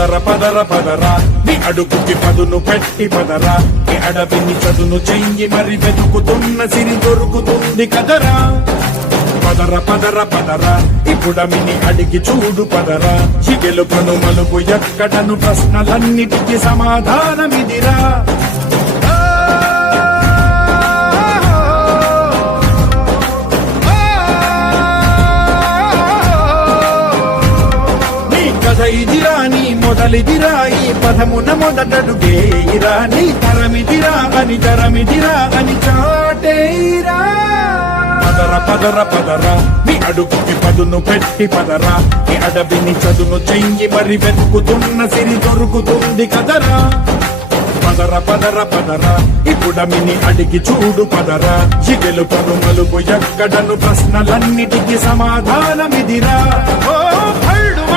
పదర పదర పదరా నీ అడుగుకి పదును పెట్టి పదరా నీ అడవిని చదును చెయ్యి మరి వెతుకుతున్న సిరి దొరుకుతుంది కదరా పదర పదర పదరా ఇప్పుడమిని అడిగి చూడు పదరా చిగెలుపను మలుపు ఎక్కడను ప్రశ్నలన్నిటికీ సమాధానమిదిరా ఇదిరా నీ మొదలిదిరా ఈ పదమున మొదటడుగేయిరా నీ తరమిదిరా అని చాటేరా పదర పదర పదరా నీ అడుగుకి పదును పెట్టి పదరా నీ అడవిని చదును చెయ్యి మరి వెతుకుతున్న సిరి దొరుకుతుంది కదరా పదర పదర పదరా ఇప్పుడమిని అడిగి చూడు పదరా చిగెలు పను మలుపు ఎక్కడను ప్రశ్నలన్నిటికీ సమాధానమిదిరా ఓ